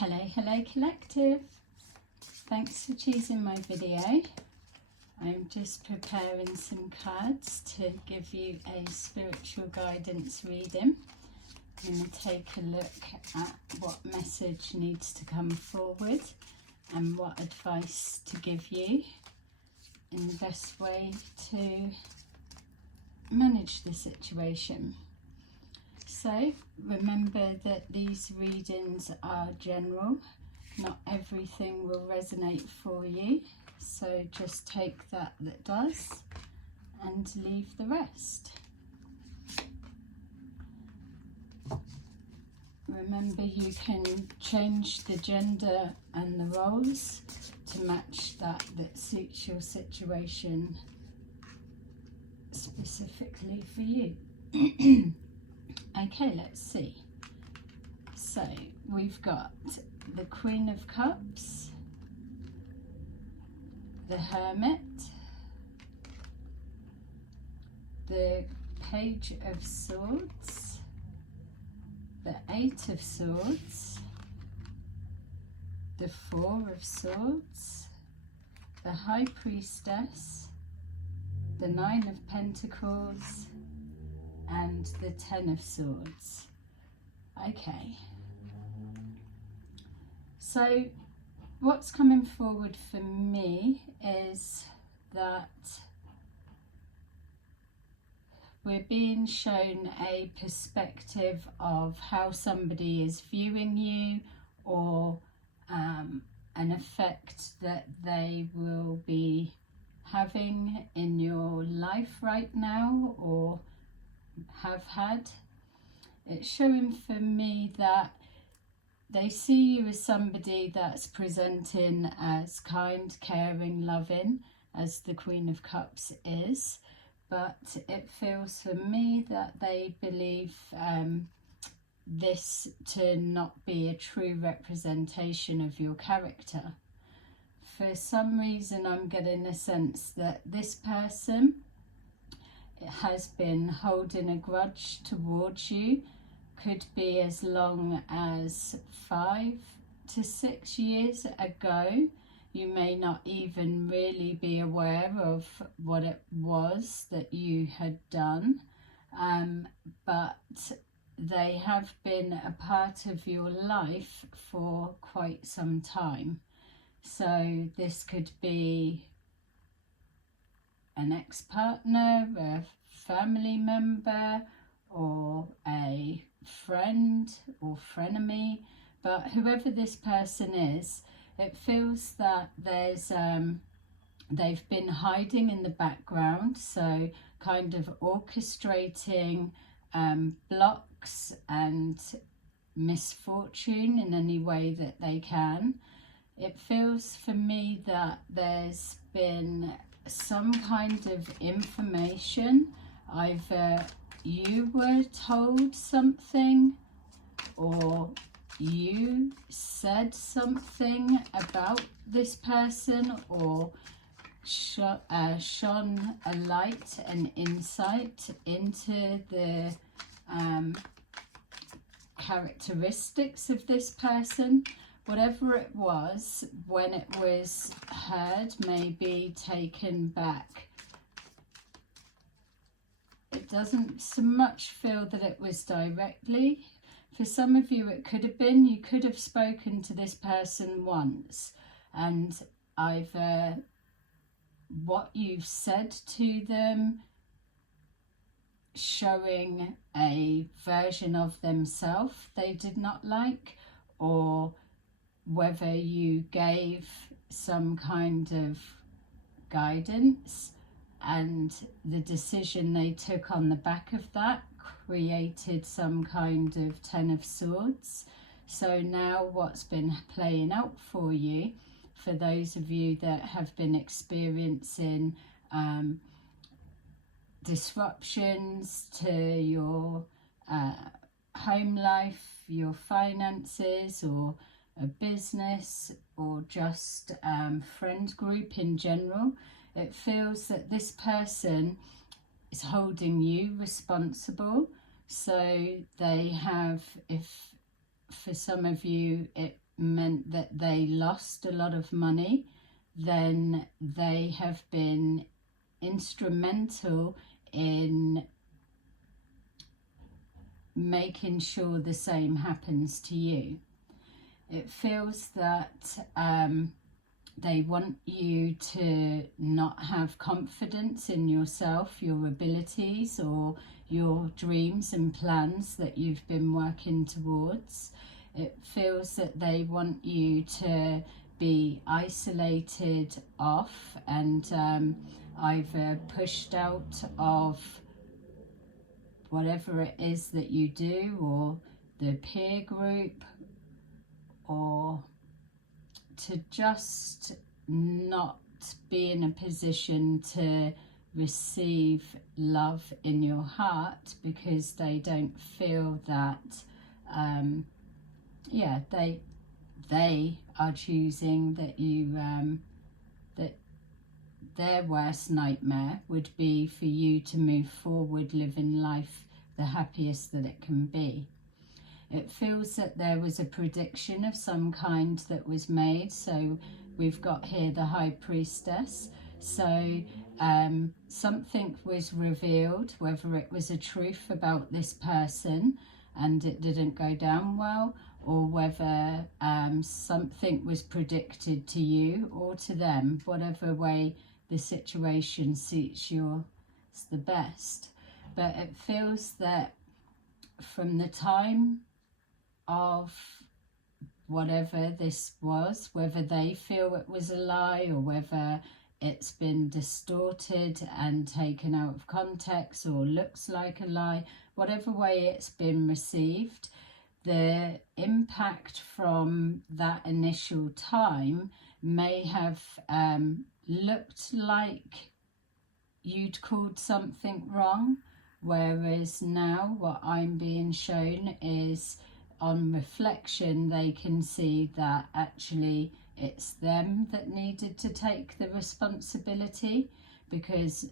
Hello collective. Thanks for choosing my video. I'm just preparing some cards to give you a spiritual guidance reading. I'm going to take a look at what message needs to come forward and what advice to give you in the best way to manage the situation. So remember that these readings are general, not everything will resonate for you, so just take that does and leave the rest. Remember, you can change the gender and the roles to match that suits your situation specifically for you. Okay, let's see. So we've got the Queen of Cups, the Hermit, the Page of Swords, the Eight of Swords, the Four of Swords, the High Priestess, the Nine of Pentacles, and the Ten of Swords. Okay, so what's coming forward for me is that we're being shown a perspective of how somebody is viewing you, or an effect that they will be having in your life right now or have had. It's showing for me that they see you as somebody that's presenting as kind, caring, loving, as the Queen of Cups is, but it feels for me that they believe this to not be a true representation of your character. For some reason, I'm getting a sense that this person has been holding a grudge towards you. Could be as long as 5 to 6 years ago. You may not even really be aware of what it was that you had done, but they have been a part of your life for quite some time. So this could be an ex-partner, a family member, or a friend or frenemy, but whoever this person is, it feels that there's they've been hiding in the background, so kind of orchestrating blocks and misfortune in any way that they can. It feels for me that there's been some kind of information, either you were told something or you said something about this person, or shone a light and insight into the characteristics of this person. Whatever it was, when it was heard, may be taken back. It doesn't so much feel that it was directly. For some of you, it could have been. You could have spoken to this person once, and either what you've said to them showing a version of themselves they did not like, or whether you gave some kind of guidance and the decision they took on the back of that created some kind of Ten of Swords. So now what's been playing out for you, for those of you that have been experiencing disruptions to your home life, your finances, or a business, or just friend group in general, it feels that this person is holding you responsible. So they have, if for some of you it meant that they lost a lot of money, then they have been instrumental in making sure the same happens to you. It feels that they want you to not have confidence in yourself, your abilities, or your dreams and plans that you've been working towards. It feels that they want you to be isolated off and either pushed out of whatever it is that you do, or the peer group, or to just not be in a position to receive love in your heart, because they don't feel that yeah, they are choosing that you that their worst nightmare would be for you to move forward living life the happiest that it can be. It feels that there was a prediction of some kind that was made. So we've got here the High Priestess. So something was revealed, whether it was a truth about this person and it didn't go down well, or whether something was predicted to you or to them, whatever way the situation suits you the best. But it feels that from the time of whatever this was, whether they feel it was a lie or whether it's been distorted and taken out of context or looks like a lie, whatever way it's been received, the impact from that initial time may have looked like you'd called something wrong, whereas now what I'm being shown is, on reflection, they can see that actually it's them that needed to take the responsibility, because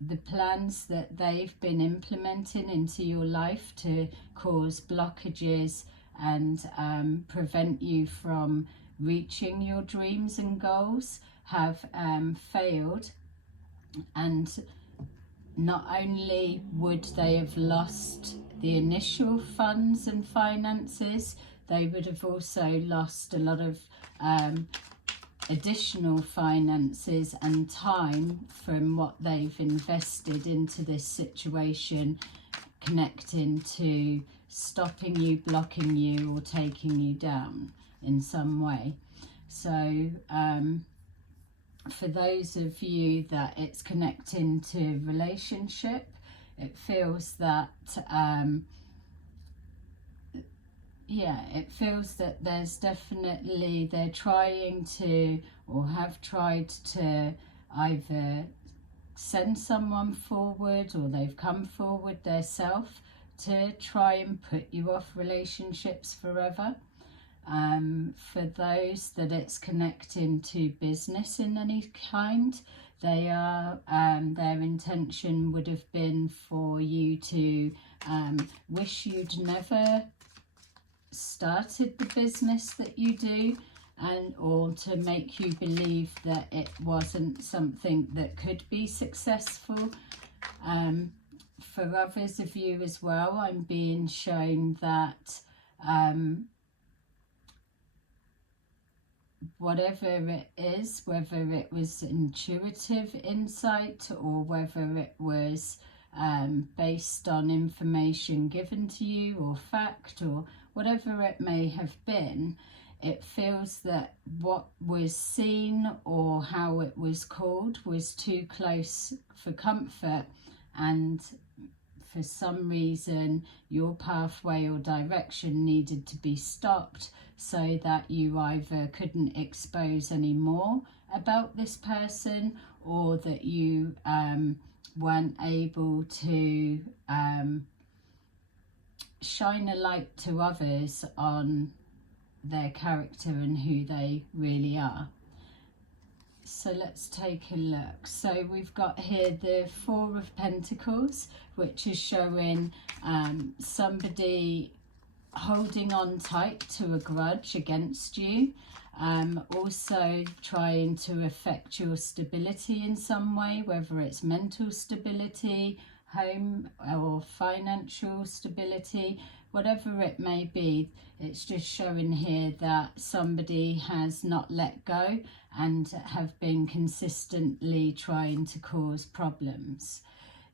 the plans that they've been implementing into your life to cause blockages and prevent you from reaching your dreams and goals have failed. And not only would they have lost the initial funds and finances, they would have also lost a lot of additional finances and time from what they've invested into this situation, connecting to stopping you, blocking you, or taking you down in some way. So for those of you that it's connecting to relationship, it feels that yeah, it feels that there's definitely, they're trying to, or have tried to, either send someone forward, or they've come forward themselves to try and put you off relationships forever. For those that it's connecting to business in any kind, they are their intention would have been for you to wish you'd never started the business that you do, and or to make you believe that it wasn't something that could be successful. For others of you as well, I'm being shown that whatever it is, whether it was intuitive insight or whether it was based on information given to you or fact, or whatever it may have been, it feels that what was seen or how it was called was too close for comfort, and for some reason your pathway or direction needed to be stopped so that you either couldn't expose any more about this person, or that you weren't able to shine a light to others on their character and who they really are. So let's take a look. So we've got here the Four of Pentacles, which is showing somebody holding on tight to a grudge against you, also trying to affect your stability in some way, whether it's mental stability, home or financial stability, whatever it may be. It's just showing here that somebody has not let go and have been consistently trying to cause problems.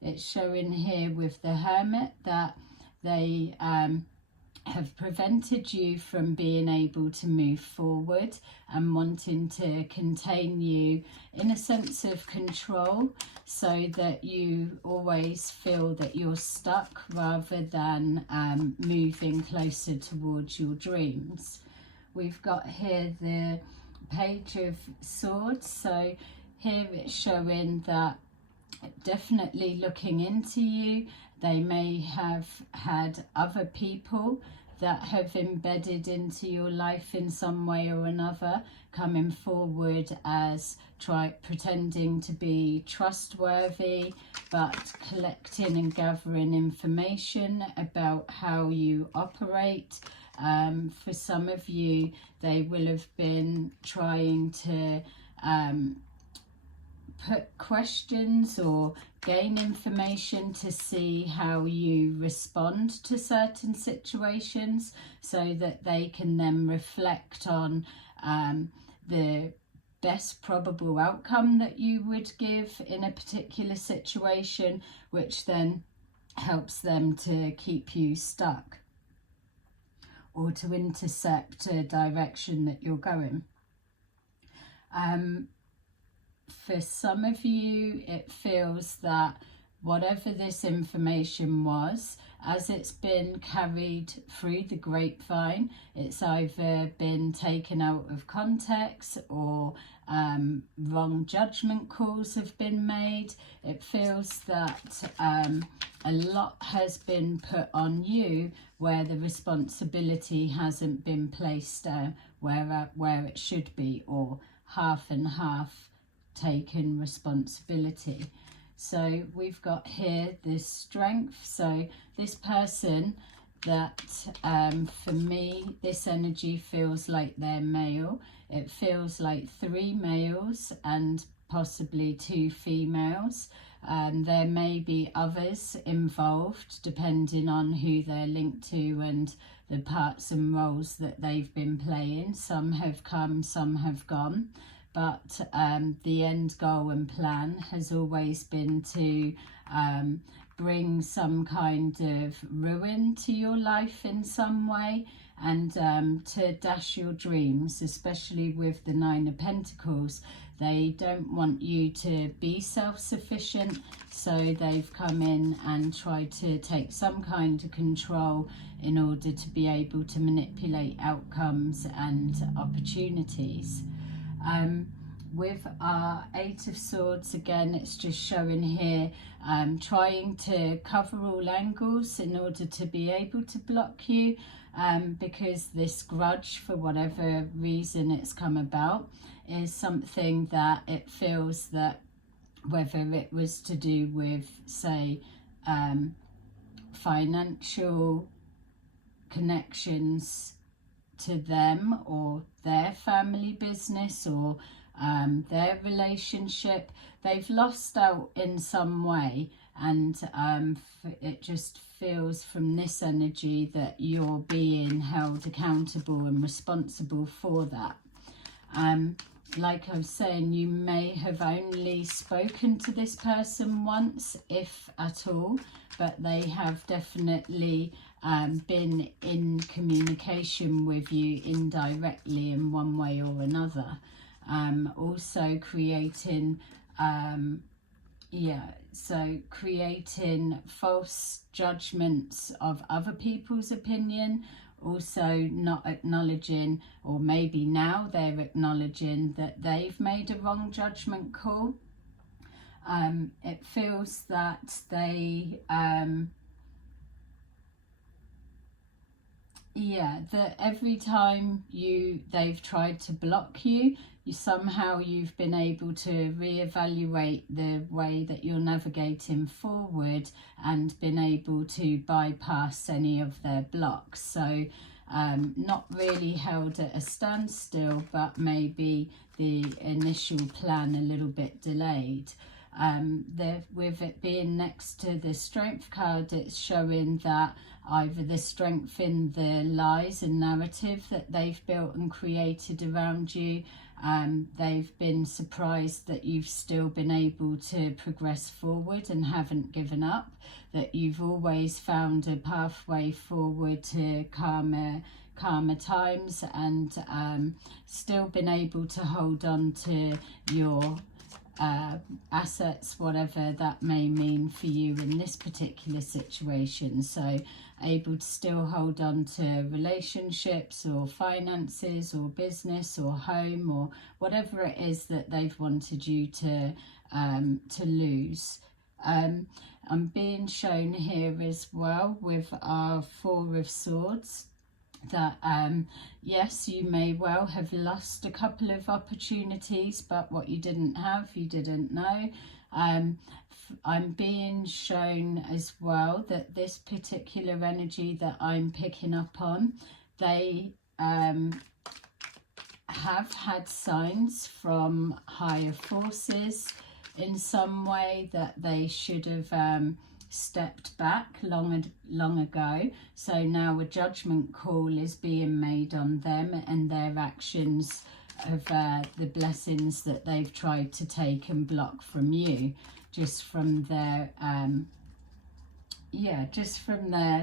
It's showing here with the Hermit that they have prevented you from being able to move forward and wanting to contain you in a sense of control, so that you always feel that you're stuck rather than moving closer towards your dreams. We've got here the Page of Swords, so here it's showing that definitely looking into you. They may have had other people that have embedded into your life in some way or another, coming forward as pretending to be trustworthy, but collecting and gathering information about how you operate. For some of you, they will have been trying to put questions or gain information to see how you respond to certain situations, so that they can then reflect on the best probable outcome that you would give in a particular situation, which then helps them to keep you stuck or to intercept a direction that you're going. For some of you, it feels that whatever this information was, as it's been carried through the grapevine, it's either been taken out of context or wrong judgment calls have been made. It feels that a lot has been put on you where the responsibility hasn't been placed where it should be, or half and half taken responsibility. So we've got here this Strength. So this person that for me, this energy feels like they're male. It feels like 3 males and possibly 2 females. There may be others involved depending on who they're linked to and the parts and roles that they've been playing. Some have come, some have gone. But the end goal and plan has always been to bring some kind of ruin to your life in some way, and to dash your dreams, especially with the 9 of Pentacles. They don't want you to be self-sufficient, so they've come in and tried to take some kind of control in order to be able to manipulate outcomes and opportunities. With our 8 of Swords, again, it's just showing here trying to cover all angles in order to be able to block you, because this grudge, for whatever reason it's come about, is something that it feels that, whether it was to do with, say, financial connections to them or their family business or their relationship, they've lost out in some way, and it just feels from this energy that you're being held accountable and responsible for that. Like I was saying, you may have only spoken to this person once, if at all, but they have definitely been in communication with you indirectly in one way or another. Also creating creating false judgments of other people's opinion, also not acknowledging, or maybe now they're acknowledging that they've made a wrong judgment call. It feels that they that every time they've tried to block you, somehow you've been able to reevaluate the way that you're navigating forward and been able to bypass any of their blocks. So not really held at a standstill, but maybe the initial plan a little bit delayed. With it being next to the Strength card, it's showing that either the strength in the lies and narrative that they've built and created around you, they've been surprised that you've still been able to progress forward and haven't given up, that you've always found a pathway forward to calmer times, and still been able to hold on to your assets, whatever that may mean for you in this particular situation. So able to still hold on to relationships or finances or business or home or whatever it is that they've wanted you to lose. I'm being shown here as well with our Four of Swords that yes, you may well have lost a couple of opportunities, but what you didn't have, you didn't know. I'm being shown as well that this particular energy that I'm picking up on, they have had signs from higher forces in some way that they should have stepped back long ago. So now a judgment call is being made on them and their actions of the blessings that they've tried to take and block from you, just from their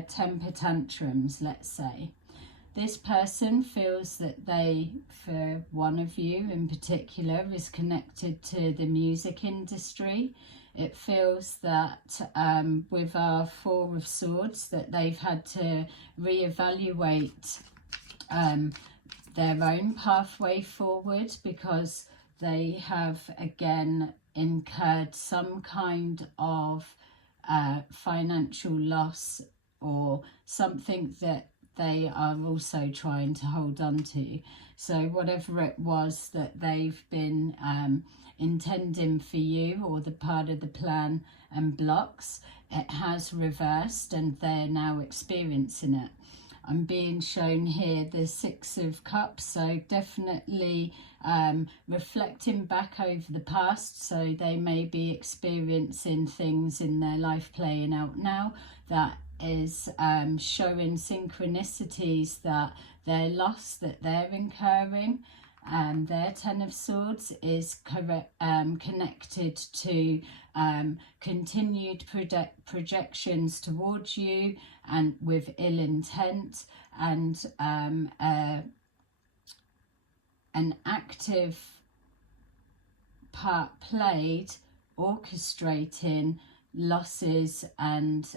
temper tantrums, let's say. This person feels that they, for one of you in particular, is connected to the music industry. It feels that with our Four of Swords that they've had to reevaluate their own pathway forward, because they have again incurred some kind of financial loss or something that they are also trying to hold on to. So whatever it was that they've been intending for you, or the part of the plan and blocks, it has reversed and they're now experiencing it. I'm being shown here the Six of Cups, so definitely reflecting back over the past. So they may be experiencing things in their life playing out now that is showing synchronicities that their loss that they're incurring, and their Ten of Swords is connected to continued projections towards you and with ill intent, and an active part played orchestrating losses and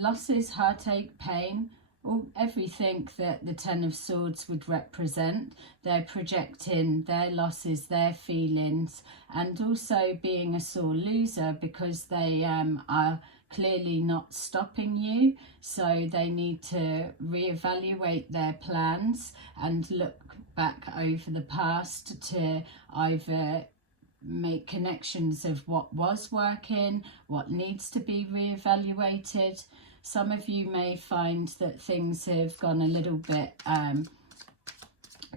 losses, heartache, pain, all everything that the Ten of Swords would represent. They're projecting their losses, their feelings, and also being a sore loser because they are clearly not stopping you. So they need to reevaluate their plans and look back over the past to either make connections of what was working, what needs to be reevaluated. Some of you may find that things have gone a little bit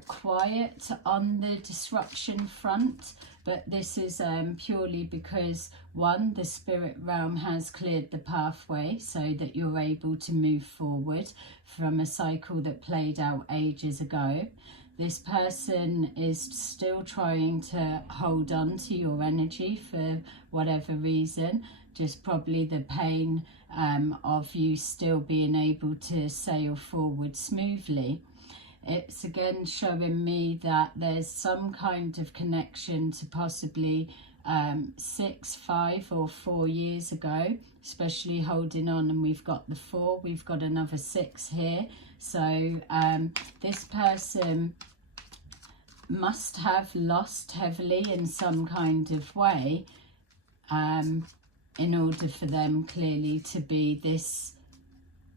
quiet on the disruption front, but this is purely because, one, the spirit realm has cleared the pathway so that you're able to move forward from a cycle that played out ages ago. This person is still trying to hold on to your energy for whatever reason, just probably the pain of you still being able to sail forward smoothly. It's again showing me that there's some kind of connection to possibly 6, 5 or 4 years ago, especially holding on, and we've got the 4, we've got another 6 here. So this person must have lost heavily in some kind of way in order for them clearly to be this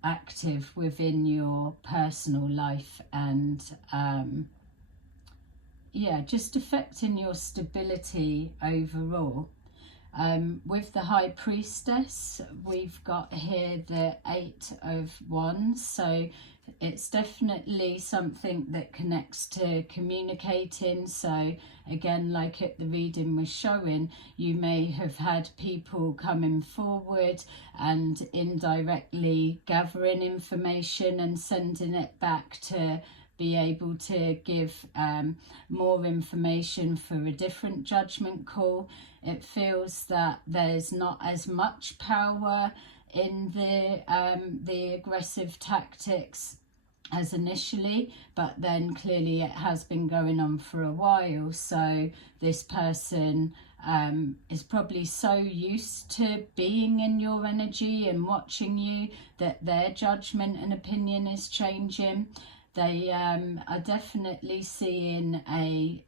active within your personal life, and yeah, just affecting your stability overall. With the High Priestess, we've got here the 8 of Wands, so it's definitely something that connects to communicating. So again, like the reading was showing, you may have had people coming forward and indirectly gathering information and sending it back to be able to give more information for a different judgment call. It feels that there's not as much power in the aggressive tactics as initially, but then clearly it has been going on for a while. So this person is probably so used to being in your energy and watching you that their judgment and opinion is changing. They are definitely seeing a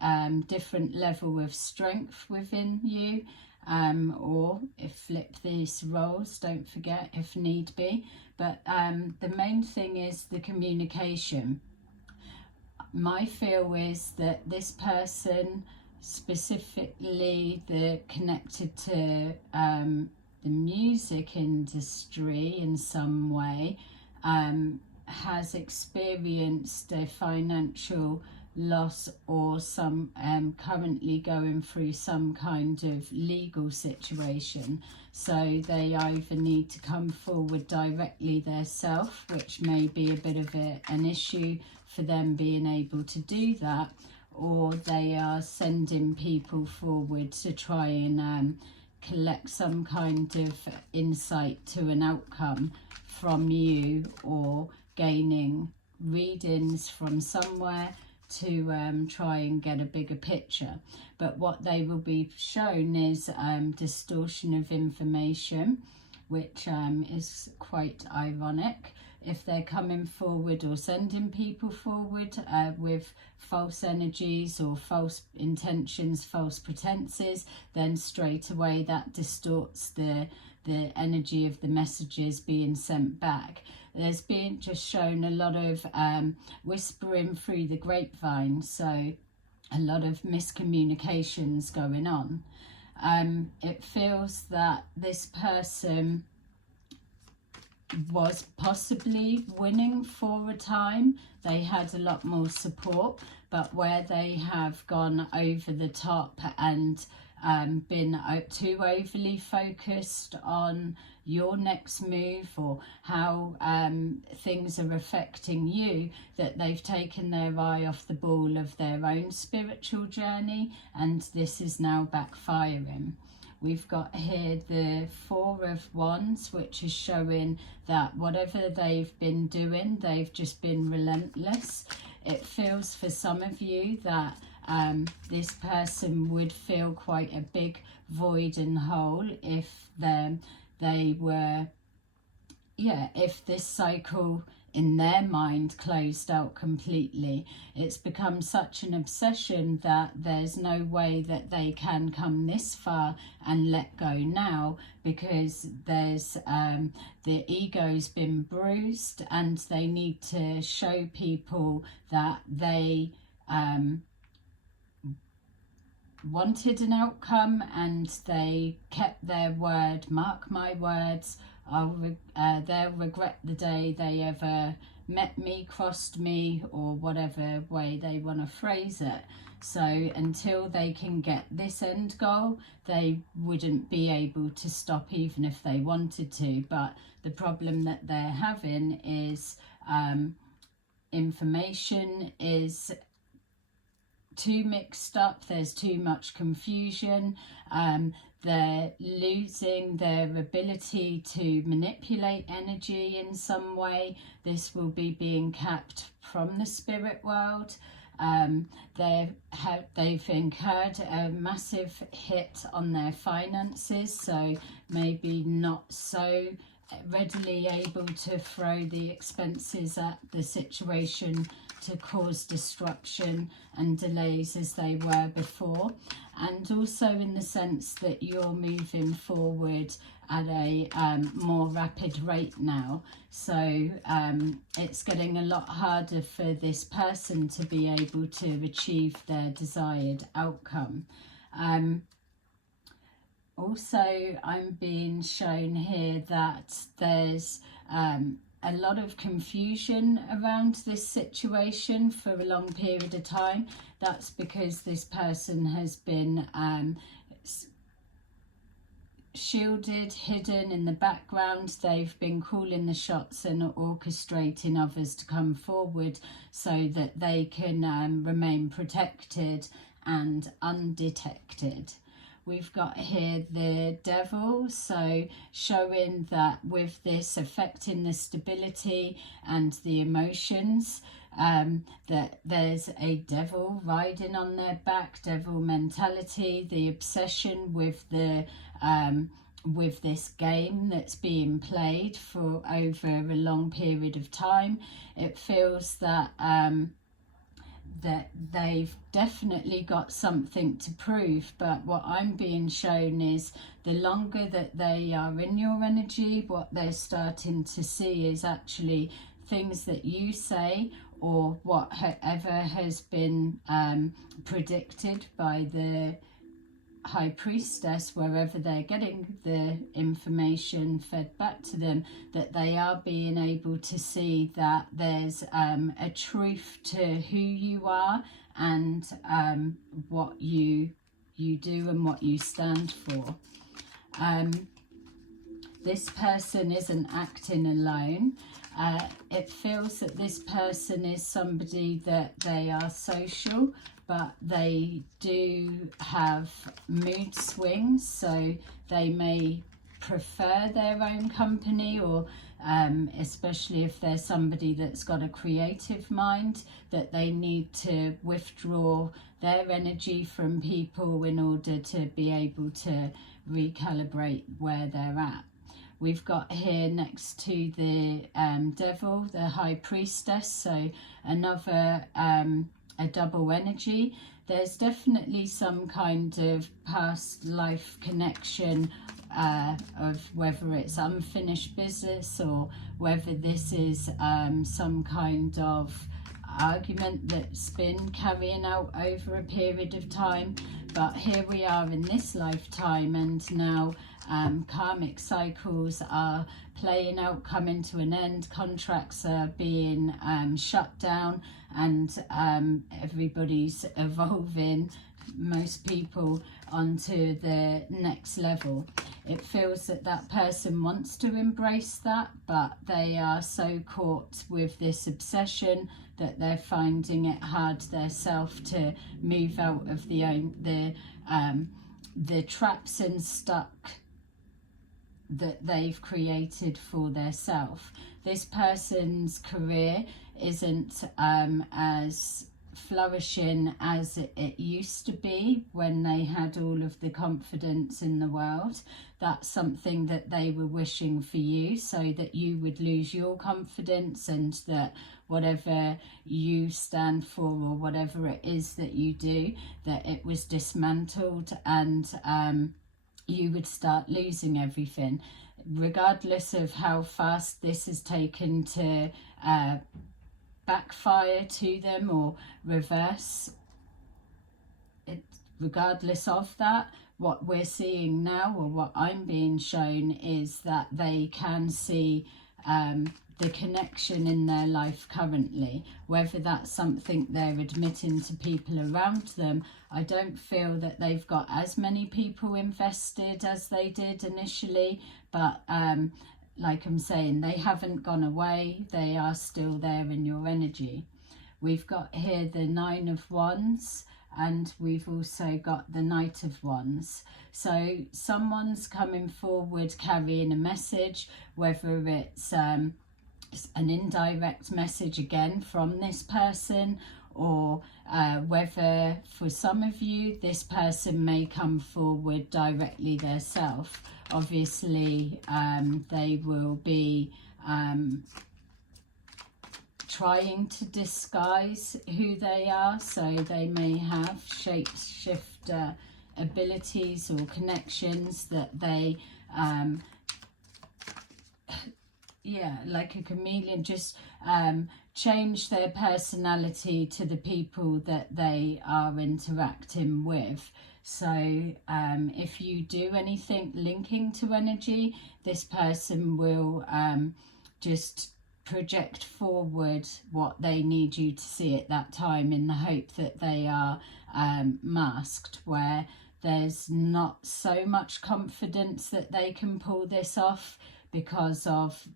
different level of strength within you, or if flip these roles, don't forget, if need be. But the main thing is the communication. My feel is that this person, specifically connected to the music industry in some way, has experienced a financial loss, or some currently going through some kind of legal situation. So they either need to come forward directly themselves, which may be a bit of an issue for them being able to do that, or they are sending people forward to try and collect some kind of insight to an outcome from you, or gaining readings from somewhere to try and get a bigger picture. But what they will be shown is distortion of information, which is quite ironic. If they're coming forward or sending people forward with false energies or false intentions, false pretenses, then straight away that distorts the energy of the messages being sent back. There's been just shown a lot of whispering through the grapevine, so a lot of miscommunications going on. It feels that this person was possibly winning for a time. They had a lot more support, but where they have gone over the top and been too overly focused on your next move or how things are affecting you, that they've taken their eye off the ball of their own spiritual journey, and this is now backfiring. We've got here the 4 of Wands, which is showing that whatever they've been doing, they've just been relentless. It feels for some of you that this person would feel quite a big void and hole if they were, if this cycle in their mind closed out completely. It's become such an obsession that there's no way that they can come this far and let go now, because there's the ego's been bruised, and they need to show people that they wanted an outcome and they kept their word. Mark my words, they'll regret the day they ever met me, crossed me, or whatever way they want to phrase it. So until they can get this end goal, they wouldn't be able to stop even if they wanted to. But the problem that they're having is information is too mixed up, there's too much confusion, they're losing their ability to manipulate energy in some way. This will be being capped from the spirit world. They've incurred a massive hit on their finances, so maybe not so readily able to throw the expenses at the situation to cause disruption and delays as they were before, and also in the sense that you're moving forward at a more rapid rate now. So it's getting a lot harder for this person to be able to achieve their desired outcome. Also, I'm being shown here that there's a lot of confusion around this situation for a long period of time. That's because this person has been shielded, hidden in the background. They've been calling the shots and orchestrating others to come forward so that they can remain protected and undetected. We've got here the devil, so showing that with this affecting the stability and the emotions, that there's a devil riding on their back, devil mentality, the obsession with the with this game that's being played for over a long period of time. It feels that that they've definitely got something to prove, but what I'm being shown is the longer that they are in your energy, what they're starting to see is actually things that you say or whatever has been predicted by the High Priestess, wherever they're getting the information fed back to them, that they are being able to see that there's a truth to who you are and what you do and what you stand for. This person isn't acting alone. It feels that this person is somebody that they are social, but they do have mood swings, so they may prefer their own company, or especially if they're somebody that's got a creative mind, that they need to withdraw their energy from people in order to be able to recalibrate where they're at. We've got here next to the devil, the High Priestess, so another a double energy. There's definitely some kind of past life connection of whether it's unfinished business or whether this is some kind of argument that's been carrying out over a period of time. But here we are in this lifetime, and now karmic cycles are playing out, coming to an end, contracts are being shut down, and everybody's evolving, most people, onto the next level. It feels that that person wants to embrace that, but they are so caught with this obsession that they're finding it hard themselves to move out of the traps and stuck that they've created for themselves. This person's career isn't as flourishing as it used to be when they had all of the confidence in the world. That's something that they were wishing for you, so that you would lose your confidence and that whatever you stand for or whatever it is that you do, that it was dismantled and you would start losing everything. Regardless of how fast this has taken to backfire to them or reverse it, regardless of that, what we're seeing now, or what I'm being shown, is that they can see the connection in their life currently. Whether that's something they're admitting to people around them, I don't feel that they've got as many people invested as they did initially, but like I'm saying, they haven't gone away, they are still there in your energy. We've got here the Nine of Wands, and we've also got the Knight of Wands. So someone's coming forward carrying a message, whether it's an indirect message again from this person, or whether for some of you this person may come forward directly themselves. Obviously they will be trying to disguise who they are, so they may have shapeshifter abilities or connections that they like a chameleon, just change their personality to the people that they are interacting with. So if you do anything linking to energy, this person will just project forward what they need you to see at that time, in the hope that they are masked, where there's not so much confidence that they can pull this off because of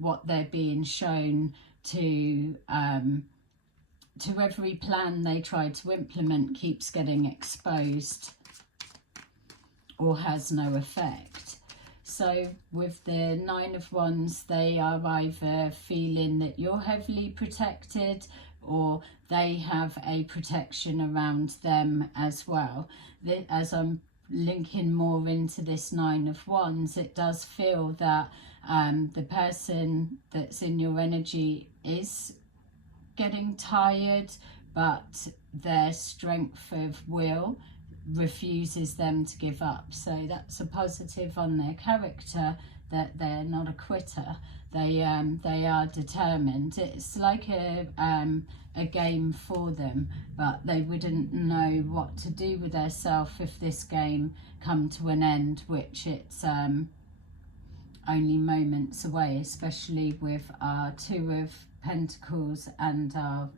what they're being shown to every plan they try to implement keeps getting exposed or has no effect. So with the Nine of Wands, they are either feeling that you're heavily protected, or they have a protection around them as well. As I'm linking more into this Nine of Wands, it does feel that the person that's in your energy is getting tired, but their strength of will refuses them to give up. So that's a positive on their character, that they're not a quitter. They are determined. It's like a game for them, but they wouldn't know what to do with themselves if this game come to an end, which it's only moments away, especially with our Two of Pentacles and our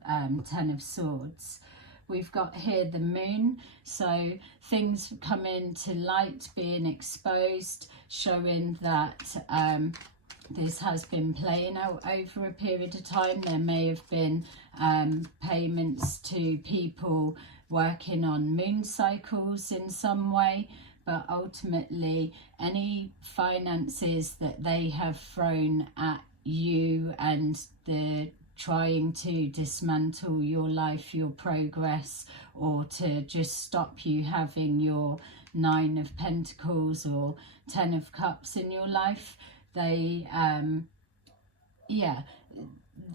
Ten of Swords. We've got here the moon, so things come into light, being exposed, showing that this has been playing out over a period of time. There may have been payments to people working on moon cycles in some way, but ultimately any finances that they have thrown at you and the trying to dismantle your life, your progress, or to just stop you having your Nine of Pentacles or Ten of Cups in your life, they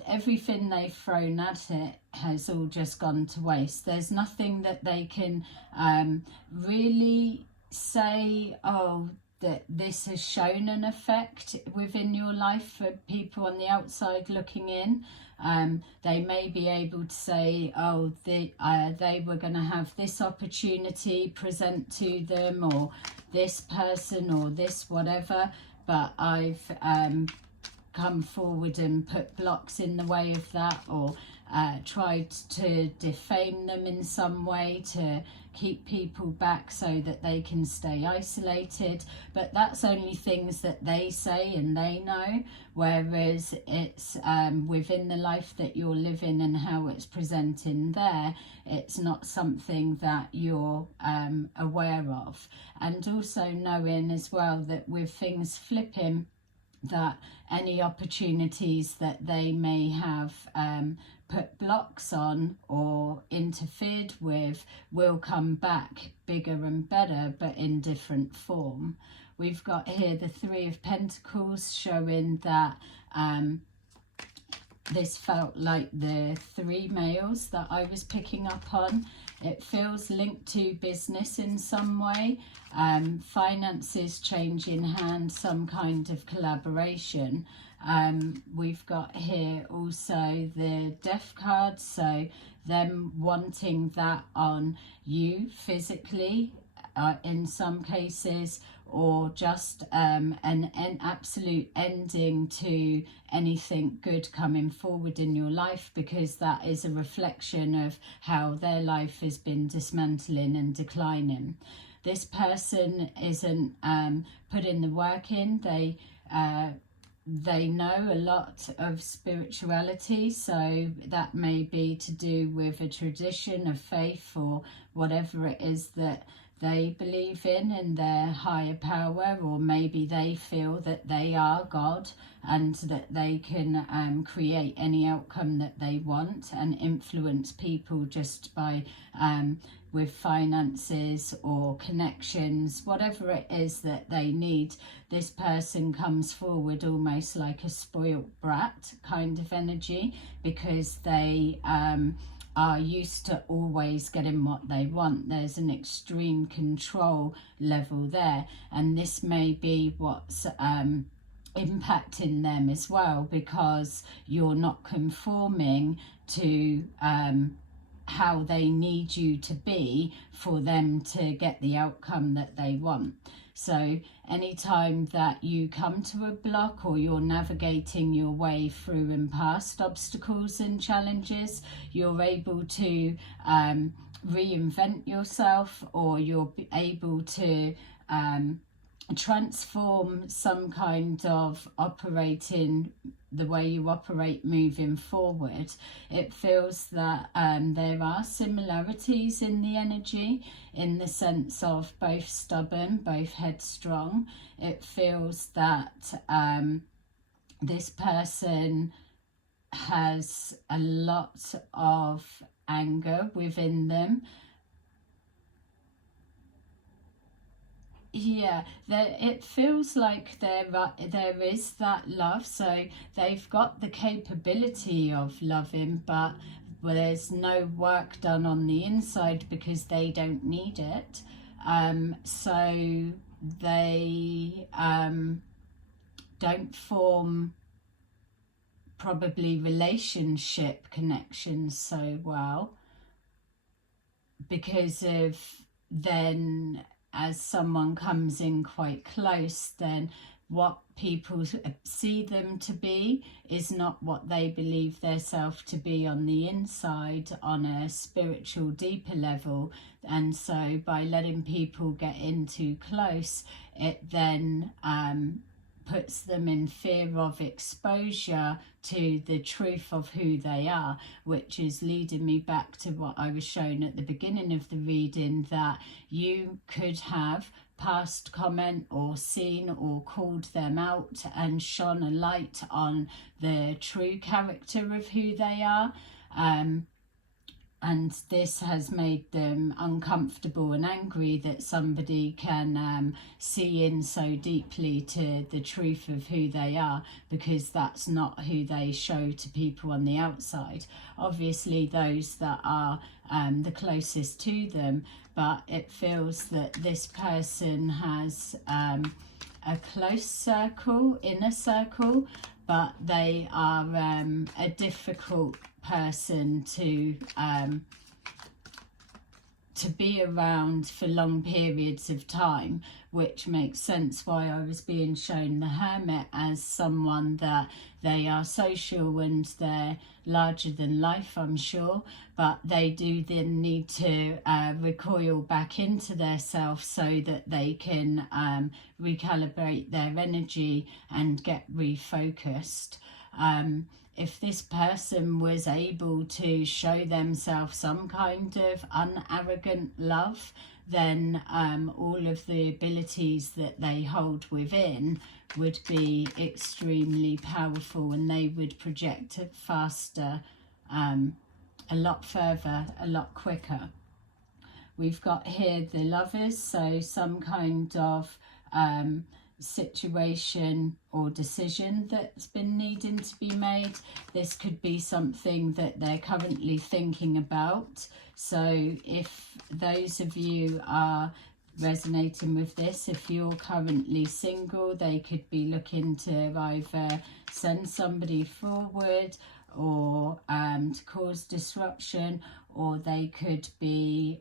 everything they've thrown at it has all just gone to waste. There's nothing that they can really say, oh, that this has shown an effect within your life for people on the outside looking in. They may be able to say, oh, they were going to have this opportunity present to them, or this person, or this whatever, but I've come forward and put blocks in the way of that, or tried to defame them in some way to keep people back so that they can stay isolated. But that's only things that they say and they know, whereas it's within the life that you're living and how it's presenting there, it's not something that you're aware of. And also knowing as well that with things flipping, that any opportunities that they may have put blocks on or interfered with will come back bigger and better, but in different form. We've got here the Three of Pentacles, showing that this felt like the three males that I was picking up on. It feels linked to business in some way, finances changing hands, some kind of collaboration. We've got here also the Death card, so them wanting that on you physically in some cases, or just an absolute ending to anything good coming forward in your life, because that is a reflection of how their life has been dismantling and declining. This person isn't putting the work in. They know a lot of spirituality, so that may be to do with a tradition of faith or whatever it is that they believe in their higher power, or maybe they feel that they are God and that they can create any outcome that they want and influence people just by with finances or connections, whatever it is that they need. This person comes forward almost like a spoilt brat kind of energy, because they are used to always getting what they want. There's an extreme control level there, and this may be what's impacting them as well, because you're not conforming to how they need you to be for them to get the outcome that they want. So anytime that you come to a block, or you're navigating your way through and past obstacles and challenges, you're able to reinvent yourself, or you're able to transform some kind of operating, the way you operate moving forward. It feels that there are similarities in the energy, in the sense of both stubborn, both headstrong. It feels that this person has a lot of anger within them. Yeah, it feels like there is that love, so they've got the capability of loving, but there's no work done on the inside because they don't need it. So they don't form probably relationship connections so well, because of then, as someone comes in quite close, then what people see them to be is not what they believe their self to be on the inside, on a spiritual deeper level. And so by letting people get in too close, it then puts them in fear of exposure to the truth of who they are, which is leading me back to what I was shown at the beginning of the reading, that you could have passed comment or seen or called them out and shone a light on the true character of who they are. And this has made them uncomfortable and angry that somebody can see in so deeply to the truth of who they are, because that's not who they show to people on the outside. Obviously those that are the closest to them, but it feels that this person has a close circle, inner circle, but they are a difficult person to be around for long periods of time, which makes sense why I was being shown the Hermit as someone that they are social and they're larger than life, I'm sure, but they do then need to recoil back into their self so that they can recalibrate their energy and get refocused. If this person was able to show themselves some kind of unarrogant love, then all of the abilities that they hold within would be extremely powerful, and they would project it faster, a lot further, a lot quicker. We've got here the Lovers, so some kind of situation or decision that's been needing to be made. This could be something that they're currently thinking about. So if those of you are resonating with this, if you're currently single, they could be looking to either send somebody forward or to cause disruption, or they could be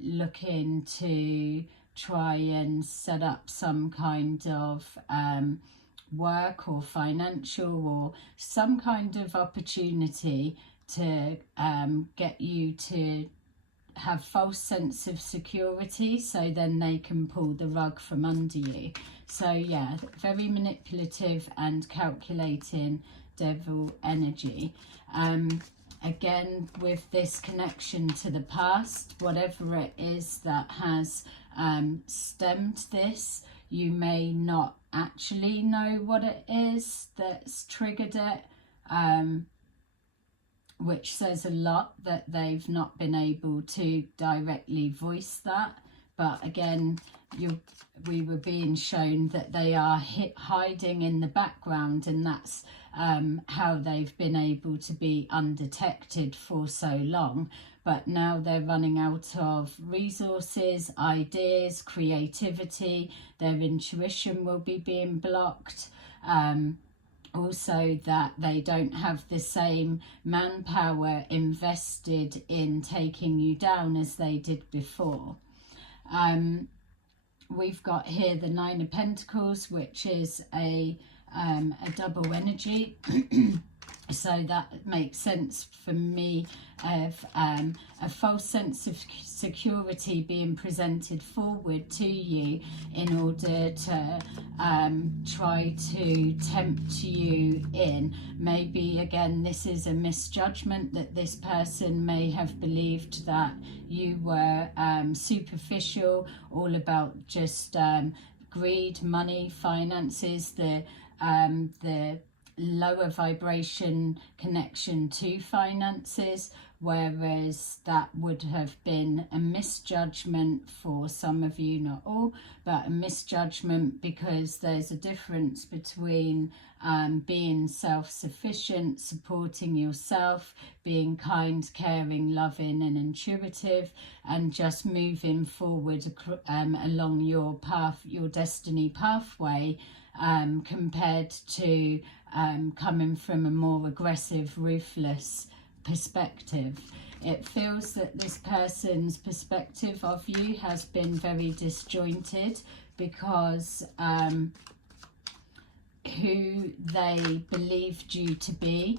looking to try and set up some kind of work or financial or some kind of opportunity to get you to have false sense of security, so then they can pull the rug from under you. So yeah, very manipulative and calculating devil energy. again, with this connection to the past, whatever it is that has stemmed this, you may not actually know what it is that's triggered it, which says a lot that they've not been able to directly voice that. But again, we were being shown that they are hiding in the background, and that's how they've been able to be undetected for so long. But now they're running out of resources, ideas, creativity. Their intuition will be being blocked. Also that they don't have the same manpower invested in taking you down as they did before. We've got here the Nine of Pentacles, which is a double energy. So that makes sense for me of a false sense of security being presented forward to you in order to try to tempt you in. Maybe again, this is a misjudgment, that this person may have believed that you were superficial, all about just greed, money, finances, the lower vibration connection to finances, whereas that would have been a misjudgment for some of you, not all, but a misjudgment, because there's a difference between being self-sufficient, supporting yourself, being kind, caring, loving and intuitive, and just moving forward along your path, your destiny pathway, compared to coming from a more aggressive, ruthless perspective. It feels that this person's perspective of you has been very disjointed, because who they believed you to be,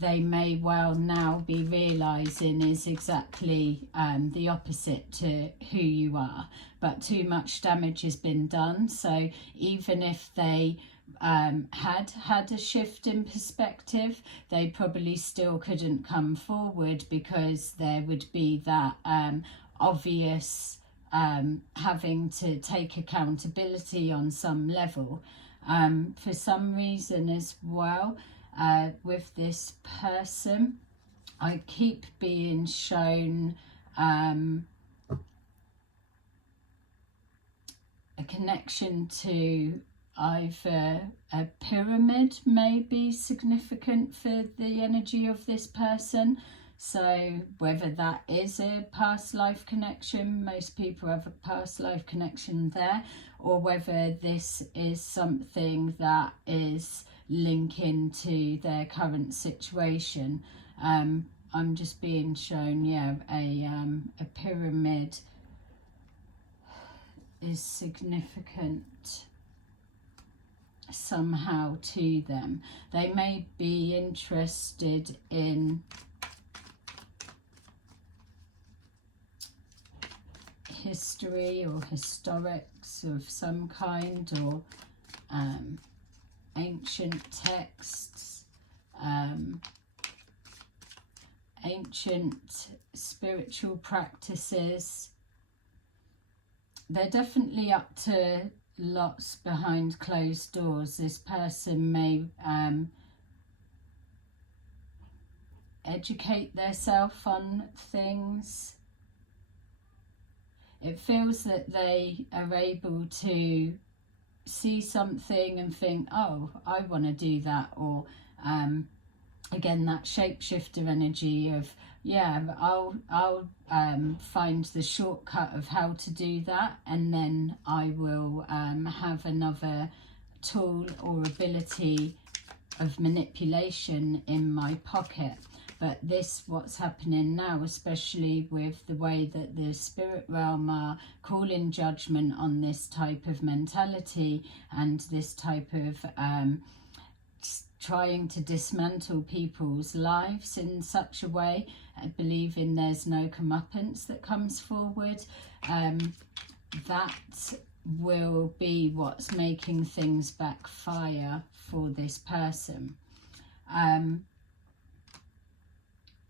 they may well now be realizing is exactly the opposite to who you are. But too much damage has been done. So even if they had a shift in perspective, they probably still couldn't come forward, because there would be that obvious having to take accountability on some level. For some reason as well, with this person, I keep being shown a connection to either a pyramid may be significant for the energy of this person. So whether that is a past life connection, most people have a past life connection there, or whether this is something that is linking to their current situation. I'm just being shown, yeah, a pyramid is significant somehow to them. They may be interested in history or historics of some kind, or ancient texts, ancient spiritual practices. They're definitely up to lots behind closed doors. This person may educate themselves on things. It feels that they are able to see something and think, oh, I want to do that, or again, that shapeshifter energy of, yeah, I'll find the shortcut of how to do that, and then I will have another tool or ability of manipulation in my pocket. But this, what's happening now, especially with the way that the spirit realm are calling judgment on this type of mentality and this type of trying to dismantle people's lives in such a way, believing there's no comeuppance that comes forward, that will be what's making things backfire for this person.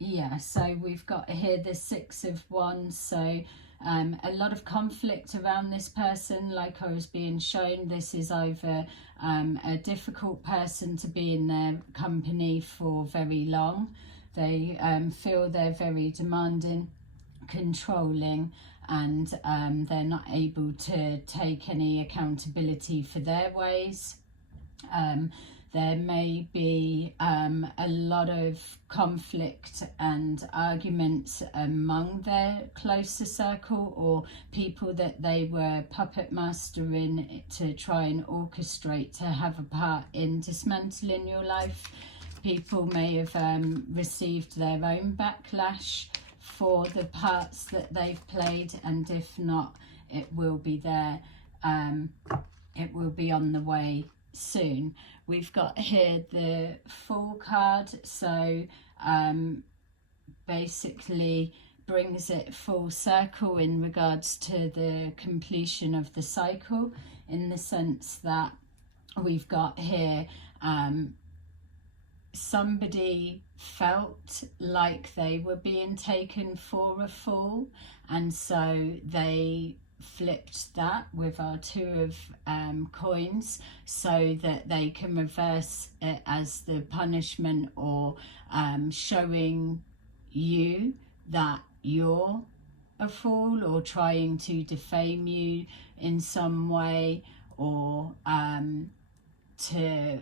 yeah, so we've got here the Six of Wands, so a lot of conflict around this person. Like I was being shown, this is either a difficult person to be in their company for very long. They feel they're very demanding, controlling, and they're not able to take any accountability for their ways. There may be a lot of conflict and arguments among their closer circle, or people that they were puppet mastering to try and orchestrate to have a part in dismantling your life. People may have received their own backlash for the parts that they've played, and if not, it will be there. It will be on the way soon. We've got here the Fool card, so basically brings it full circle in regards to the completion of the cycle, in the sense that we've got here somebody felt like they were being taken for a fool, and so they flipped that with our Two of Coins, so that they can reverse it as the punishment, or showing you that you're a fool, or trying to defame you in some way, or to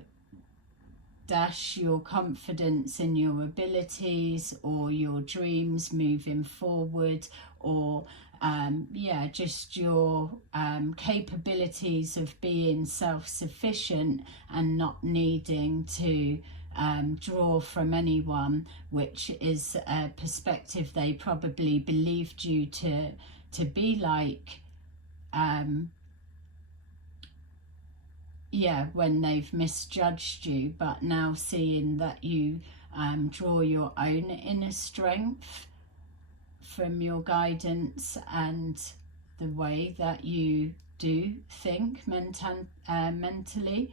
dash your confidence in your abilities or your dreams moving forward, or yeah, just your capabilities of being self-sufficient and not needing to draw from anyone, which is a perspective they probably believed you to be like, yeah, when they've misjudged you. But now seeing that you draw your own inner strength from your guidance and the way that you do think mentally,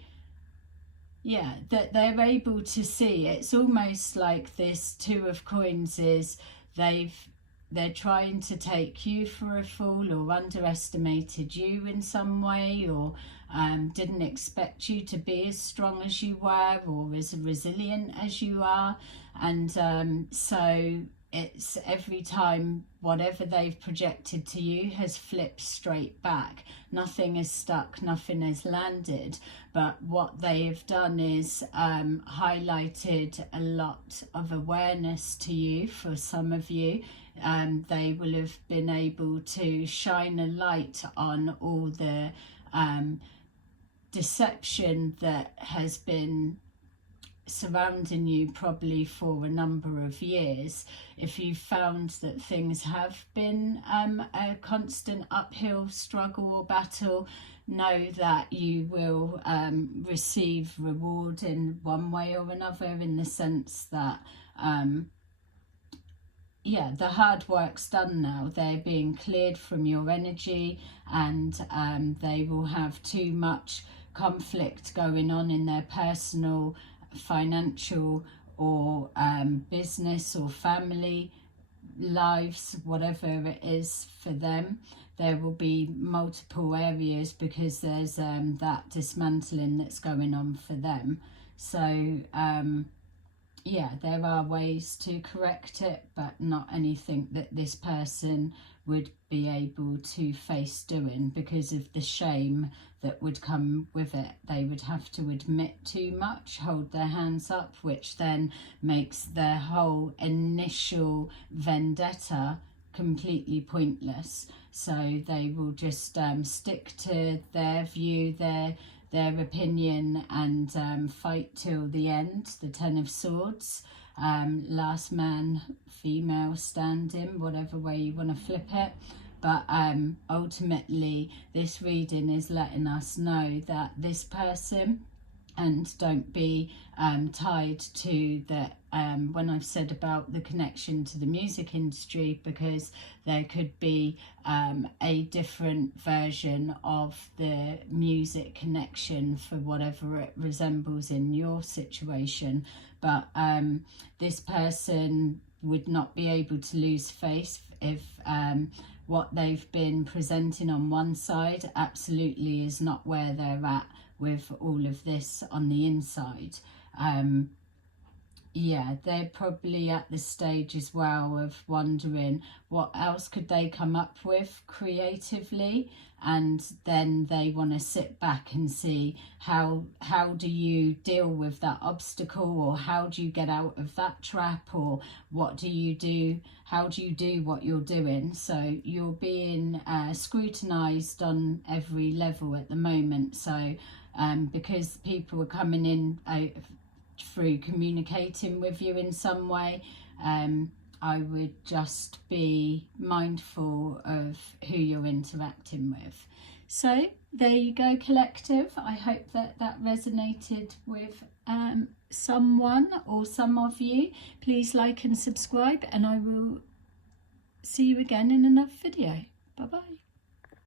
yeah, that they're able to see. It's almost like this Two of Coins is they're trying to take you for a fool, or underestimated you in some way, or didn't expect you to be as strong as you were, or as resilient as you are. And so it's every time whatever they've projected to you has flipped straight back. Nothing is stuck, nothing has landed, but what they have done is highlighted a lot of awareness to you. For some of you, they will have been able to shine a light on all the deception that has been surrounding you probably for a number of years. If you found that things have been a constant uphill struggle or battle, know that you will receive reward in one way or another, in the sense that yeah, the hard work's done now. They're being cleared from your energy, and they will have too much conflict going on in their personal, financial, or business or family lives, whatever it is for them. There will be multiple areas, because there's that dismantling that's going on for them. So yeah, there are ways to correct it, but not anything that this person would be able to face doing, because of the shame that would come with it. They would have to admit too much, hold their hands up, which then makes their whole initial vendetta completely pointless. So they will just stick to their view, their opinion, and fight till the end. The Ten of Swords, last man, female standing, whatever way you want to flip it. But ultimately, this reading is letting us know that this person, and don't be tied to the when I've said about the connection to the music industry, because there could be a different version of the music connection for whatever it resembles in your situation. But this person would not be able to lose face if what they've been presenting on one side absolutely is not where they're at with all of this on the inside. Yeah, they're probably at the stage as well of wondering what else could they come up with creatively, and then they want to sit back and see how do you deal with that obstacle, or how do you get out of that trap, or what do you do, how do you do what you're doing. So you're being scrutinized on every level at the moment. So because people are coming in through communicating with you in some way, I would just be mindful of who you're interacting with. So there you go, collective. I hope that that resonated with someone or some of you. Please like and subscribe, and I will see you again in another video.